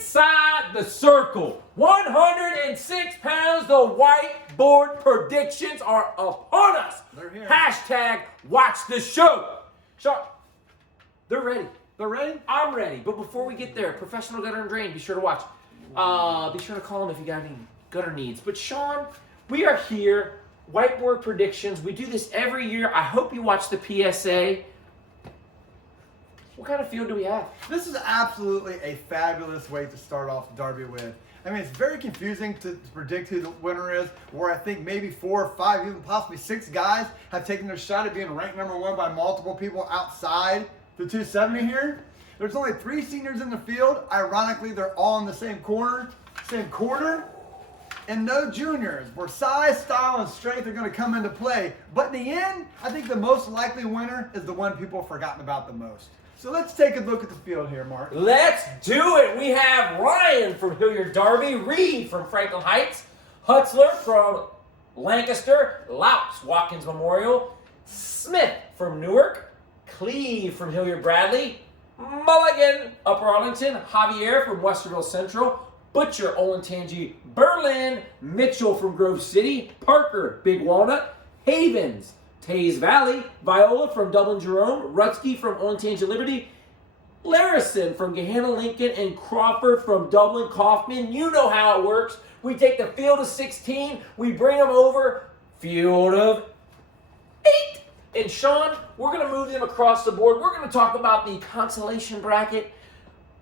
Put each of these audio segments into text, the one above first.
inside the circle. 106 pounds. The whiteboard predictions are upon us. They're here. Hashtag watch the show. Sean, they're ready. They're ready? I'm ready. But before we get there, Professional Gutter and Drain, be sure to watch. Be sure to call them if you got any gutter needs. But Sean, we are here. Whiteboard predictions. We do this every year. I hope you watch the PSA. What kind of field do we have? This is absolutely a fabulous way to start off Derby with. I mean, it's very confusing to predict who the winner is, where I think maybe 4 or 5, even possibly 6 guys have taken their shot at being ranked number 1 by multiple people outside the 270 here. There's only 3 seniors in the field. Ironically, they're all in the same quarter, and no juniors, where size, style, and strength are going to come into play. But in the end, I think the most likely winner is the one people have forgotten about the most. So let's take a look at the field here, Mark. Let's do it. We have Ryan from Hilliard Derby, Reed from Franklin Heights, Hutzler from Lancaster, Louts, Watkins Memorial, Smith from Newark, Cleve from Hilliard Bradley, Mulligan, Upper Arlington, Javier from Westerville Central, Butcher, Olentangy, Berlin, Mitchell from Grove City, Parker, Big Walnut, Havens, Taze Valley, Viola from Dublin Jerome, Rutsky from Olentangy Liberty, Larison from Gahanna Lincoln, and Crawford from Dublin Kaufman. You know how it works. We take the field of 16, we bring them over, field of 8. And Sean, we're going to move them across the board. We're going to talk about the consolation bracket.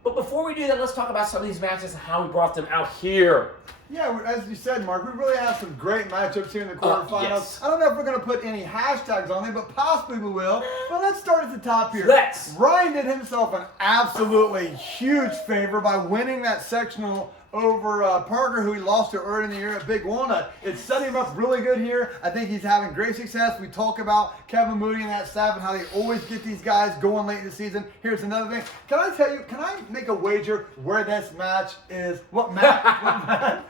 But before we do that, let's talk about some of these matches and how we brought them out here. Yeah, as you said, Mark, we really have some great matchups here in the quarterfinals. Yes. I don't know if we're going to put any hashtags on them, but possibly we will. But let's start at the top here. Let's. Ryan did himself an absolutely huge favor by winning that sectional over Parker, who he lost to early in the year at Big Walnut. It's setting him up really good here. I think he's having great success. We talk about Kevin Moody and that staff and how they always get these guys going late in the season. Here's another thing. Can I make a wager where this match is? What match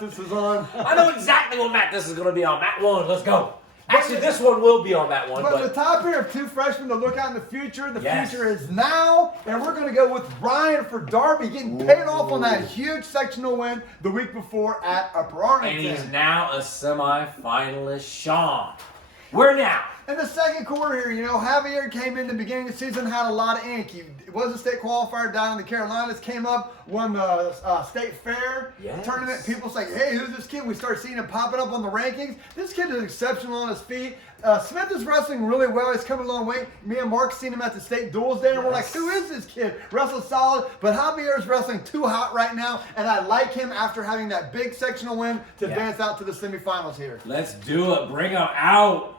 this is on? I know exactly what mat this is going to be on. Mat 1, let's go. Actually, this one will be on that one. But the top here of 2 freshmen to look out in the future. The Yes. future is now, and we're going to go with Ryan for Derby, getting paid off on that huge sectional win the week before at Upper And Arlington. he's now a semi-finalist, Sean. Where now? In the second quarter here, Javier came in the beginning of the season, had a lot of ink. He was a state qualifier down in the Carolinas, came up, won the state fair Yes. tournament. People say, hey, who's this kid? We start seeing him popping up on the rankings. This kid is exceptional on his feet. Smith is wrestling really well. He's coming a long way. Me and Mark seen him at the state duels there, and we're like, who is this kid? Wrestles solid, but Javier is wrestling too hot right now, and I like him after having that big sectional win to advance out to the semifinals here. Let's do it. Bring him out.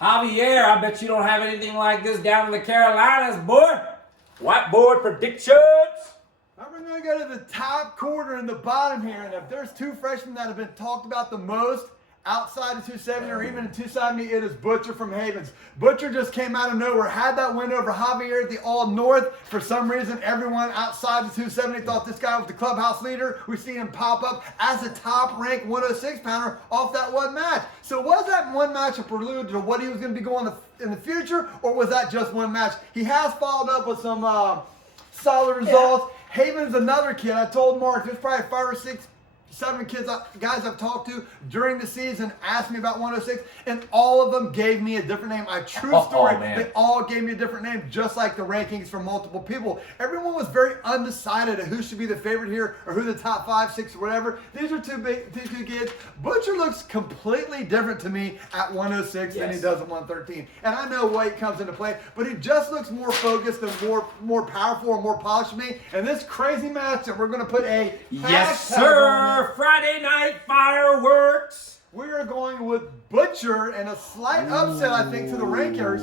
Javier, I bet you don't have anything like this down in the Carolinas, boy. Whiteboard predictions. Now we're going to go to the top quarter in the bottom here, and if there's 2 freshmen that have been talked about the most outside of 270 or even in 270, it is Butcher from Havens. Butcher just came out of nowhere, had that win over Javier at the All-North. For some reason, everyone outside the 270 thought this guy was the clubhouse leader. We see him pop up as a top-ranked 106-pounder off that one match. So was that one match a prelude to what he was going to be going in the future, or was that just one match? He has followed up with some solid results. Haven's another kid. I told Mark, there's probably 5 or 6 7 guys I've talked to during the season asked me about 106, and all of them gave me a different name. True story. They all gave me a different name, just like the rankings from multiple people. Everyone was very undecided of who should be the favorite here or who the top 5, 6, or whatever. These are two kids. Butcher looks completely different to me at 106 than he does at 113. And I know weight comes into play, but he just looks more focused and more powerful and more polished to me. And this crazy match that we're going to put a Yes, hashtag on it, sir. Friday night fireworks. we are going with Butcher and a slight upset, I think, to the rankers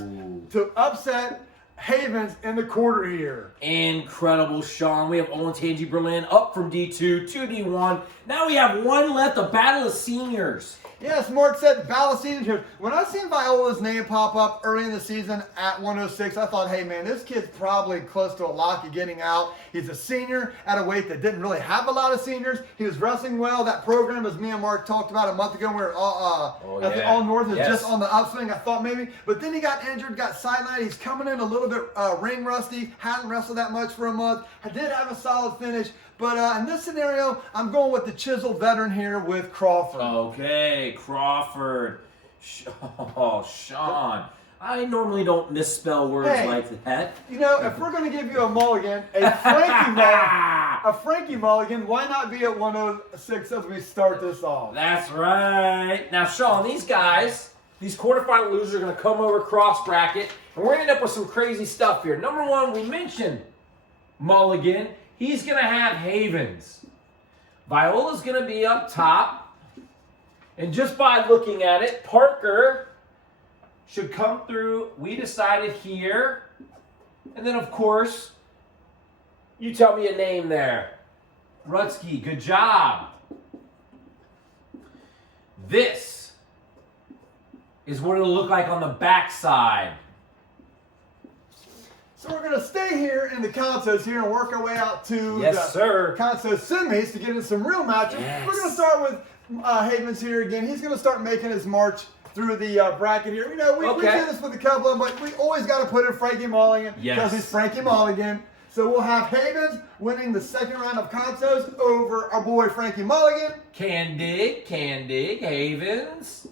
to upset Havens in the quarter here. Incredible, Sean. We have Olentangy Berlin up from D2 to D1. Now we have one left, the Battle of Seniors. Yes, Mark said Battle Season here. When I seen Viola's name pop up early in the season at 106, I thought, hey man, this kid's probably close to a lock of getting out. He's a senior at a weight that didn't really have a lot of seniors. He was wrestling well. That program, as me and Mark talked about a month ago, where the All North is just on the upswing. I thought maybe, but then he got injured, got sidelined. He's coming in a little bit ring rusty. Hadn't wrestled that much for a month. I did have a solid finish. But in this scenario, I'm going with the chiseled veteran here with Crawford. Okay, Crawford. Oh, Sean. I normally don't misspell words like that. You know, if we're going to give you a mulligan, a Frankie mulligan, why not be at 106 as we start this off? That's right. Now, Sean, these guys, these quarterfinal losers are going to come over cross bracket, and we're going to end up with some crazy stuff here. Number one, we mentioned mulligan. He's going to have Havens. Viola's going to be up top. And just by looking at it, Parker should come through. We decided here. And then, of course, you tell me a name there. Rutsky, good job. This is what it'll look like on the backside. So we're going to stay here in the consos here and work our way out to the conso semis to get into some real matches. Yes. We're going to start with Havens here again. He's going to start making his march through the bracket here. You know, we do this with a couple of them, but we always got to put in Frankie Mulligan because he's Frankie Mulligan. So we'll have Havens winning the second round of consos over our boy Frankie Mulligan. Can dig, Havens.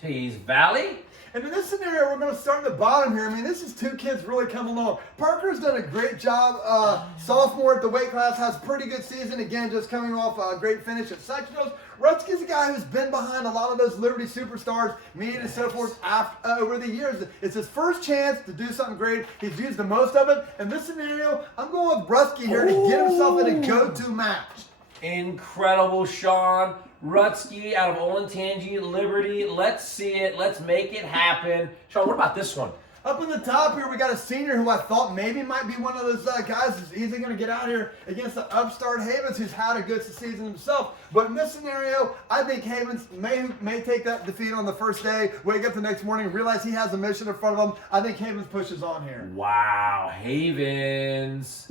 Tease Valley. And in this scenario, we're going to start at the bottom here. I mean, this is two kids really coming along. Parker's done a great job. Sophomore at the weight class, has a pretty good season. Again, just coming off a great finish at sectionals. Rutsky's a guy who's been behind a lot of those Liberty superstars, meet and so forth over the years. It's his first chance to do something great. He's used the most of it. In this scenario, I'm going with Rutsky here to get himself in a go-to match. Incredible, Sean. Rutsky out of Olentangy, Liberty. Let's see it. Let's make it happen. Sean, what about this one? Up in the top here, we got a senior who I thought maybe might be one of those guys who's easily going to get out here against the upstart Havens, who's had a good season himself. But in this scenario, I think Havens may take that defeat on the first day, wake up the next morning, realize he has a mission in front of him. I think Havens pushes on here. Wow, Havens.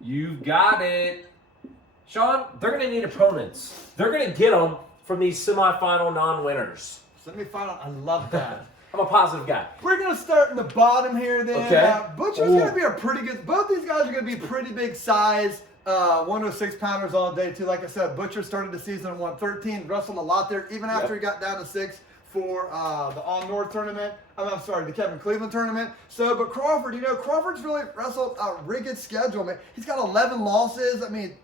You've got it. Sean, they're going to need opponents. They're going to get them from these semifinal non-winners. Semifinal, I love that. I'm a positive guy. We're going to start in the bottom here then. Okay. Butcher's going to be a pretty good, both these guys are going to be pretty big size 106 pounders all day too. Like I said, Butcher started the season at 113, wrestled a lot there, even after he got down to 6 for the All North tournament. I'm sorry, the Kevin Cleveland tournament. So, but Crawford, you know, Crawford's really wrestled a really good schedule, man. He's got 11 losses. I mean,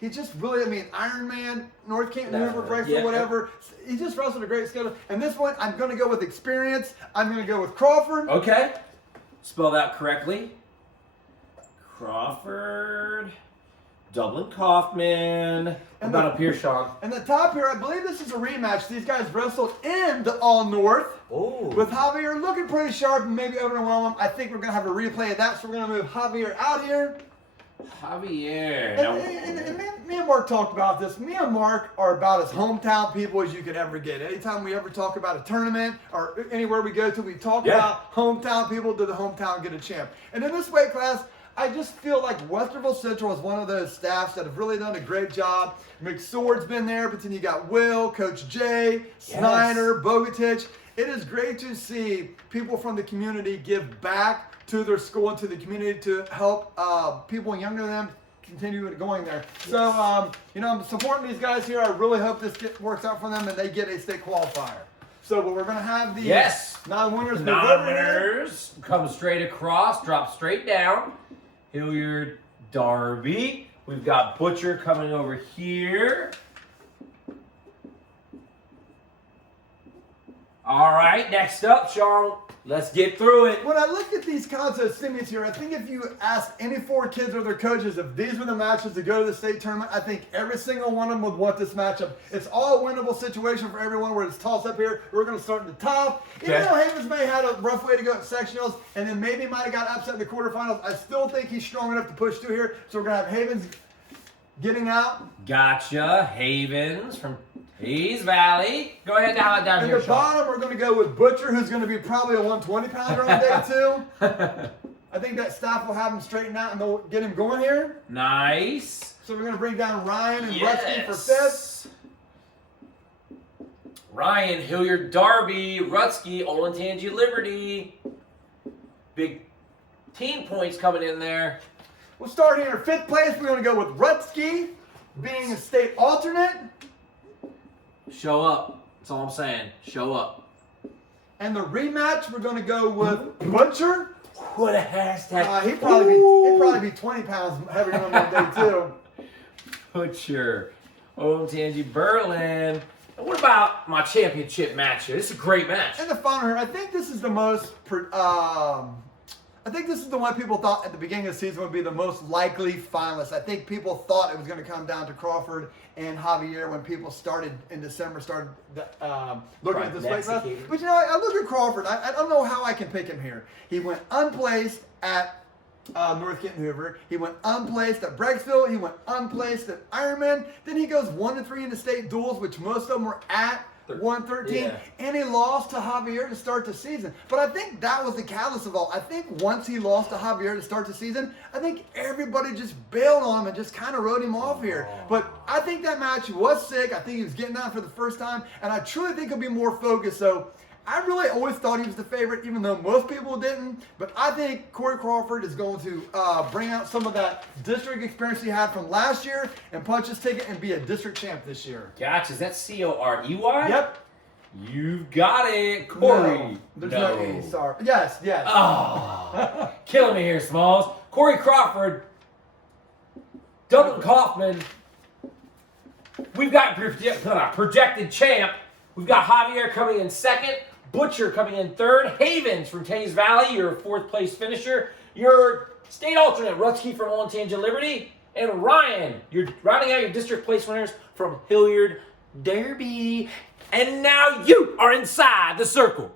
he just really, Iron Man, North Canton, Hoover, Breakfast, whatever. He just wrestled a great schedule. And this one, I'm going to go with experience. I'm going to go with Crawford. Okay. Spell that correctly. Crawford. Dublin Kaufman. What about up here, Sean? And the top here, I believe this is a rematch. These guys wrestled in the All North. With Javier looking pretty sharp and maybe overwhelm him. I think we're going to have a replay of that, so we're going to move Javier out here. Javier. And me and Mark talked about this. Me and Mark are about as hometown people as you could ever get. Anytime we ever talk about a tournament or anywhere we go to, we talk about hometown people. Do the hometown get a champ? And in this weight class, I just feel like Westerville Central is one of those staffs that have really done a great job. McSword's been there, but then you got Will, Coach Jay, Snyder, Bogatich. It is great to see people from the community give back to their school and to the community to help people younger than them continue going there. So, you know, I'm supporting these guys here. I really hope this works out for them and they get a state qualifier. So, but we're going to have the non-winners. Non-winners come straight across, drop straight down. Hilliard, Darby. We've got Butcher coming over here. All right, next up, Sean. Let's get through it. When I look at these contests semis here, I think if you ask any 4 kids or their coaches if these were the matches to go to the state tournament, I think every single one of them would want this matchup. It's all a winnable situation for everyone where it's tossed up here. We're going to start at the top. Even though Havens may have had a rough way to go at sectionals and then maybe might have got upset in the quarterfinals, I still think he's strong enough to push through here. So we're going to have Havens getting out. Gotcha. Havens from Tees Valley. Go ahead down In here, the bottom, we're going to go with Butcher, who's going to be probably a 120-pounder on day 2. I think that staff will have him straighten out and they'll get him going here. Nice. So we're going to bring down Ryan and Rutsky for 5th. Ryan, Hilliard, Darby, Rutsky, Olentangy, Liberty. Big team points coming in there. We'll start here in 5th place. We're going to go with Rutsky, being a state alternate. Show up. That's all I'm saying. Show up. And the rematch, we're going to go with Butcher. What a hashtag. He'd probably be 20 pounds heavier on that day, too. Butcher. Olentangy, Berlin. And what about my championship match here? This is a great match. And the final here, I think this is the most, I think this is the one people thought at the beginning of the season would be the most likely finalist. I think people thought it was going to come down to Crawford and Javier when people started in December, looking at this weight class. But you know, I look at Crawford. I don't know how I can pick him here. He went unplaced at North Kenton Hoover. He went unplaced at Brecksville. He went unplaced at Ironman. Then he goes 1-3 in the state duels, which most of them were at 113, yeah. And he lost to Javier to start the season. But I think that was the catalyst of all. I think once he lost to Javier to start the season, I think everybody just bailed on him and just kind of wrote him off here. But I think that match was sick. I think he was getting down for the first time, and I truly think he'll be more focused. So I really always thought he was the favorite, even though most people didn't. But I think Corey Crawford is going to bring out some of that district experience he had from last year and punch his ticket and be a district champ this year. Gotcha. Is that Corey? Yep. You've got it, Corey. No, there's no E, sorry. Yes. Oh, killing me here, Smalls. Corey Crawford, Dublin Kaufman. We've got projected champ. We've got Javier coming in 2nd, Butcher coming in 3rd, Havens from Tees Valley, your 4th place finisher, your state alternate, Rutsky from Olentangy Liberty, and Ryan, you're rounding out your district place winners from Hilliard Derby. And now you are inside the circle.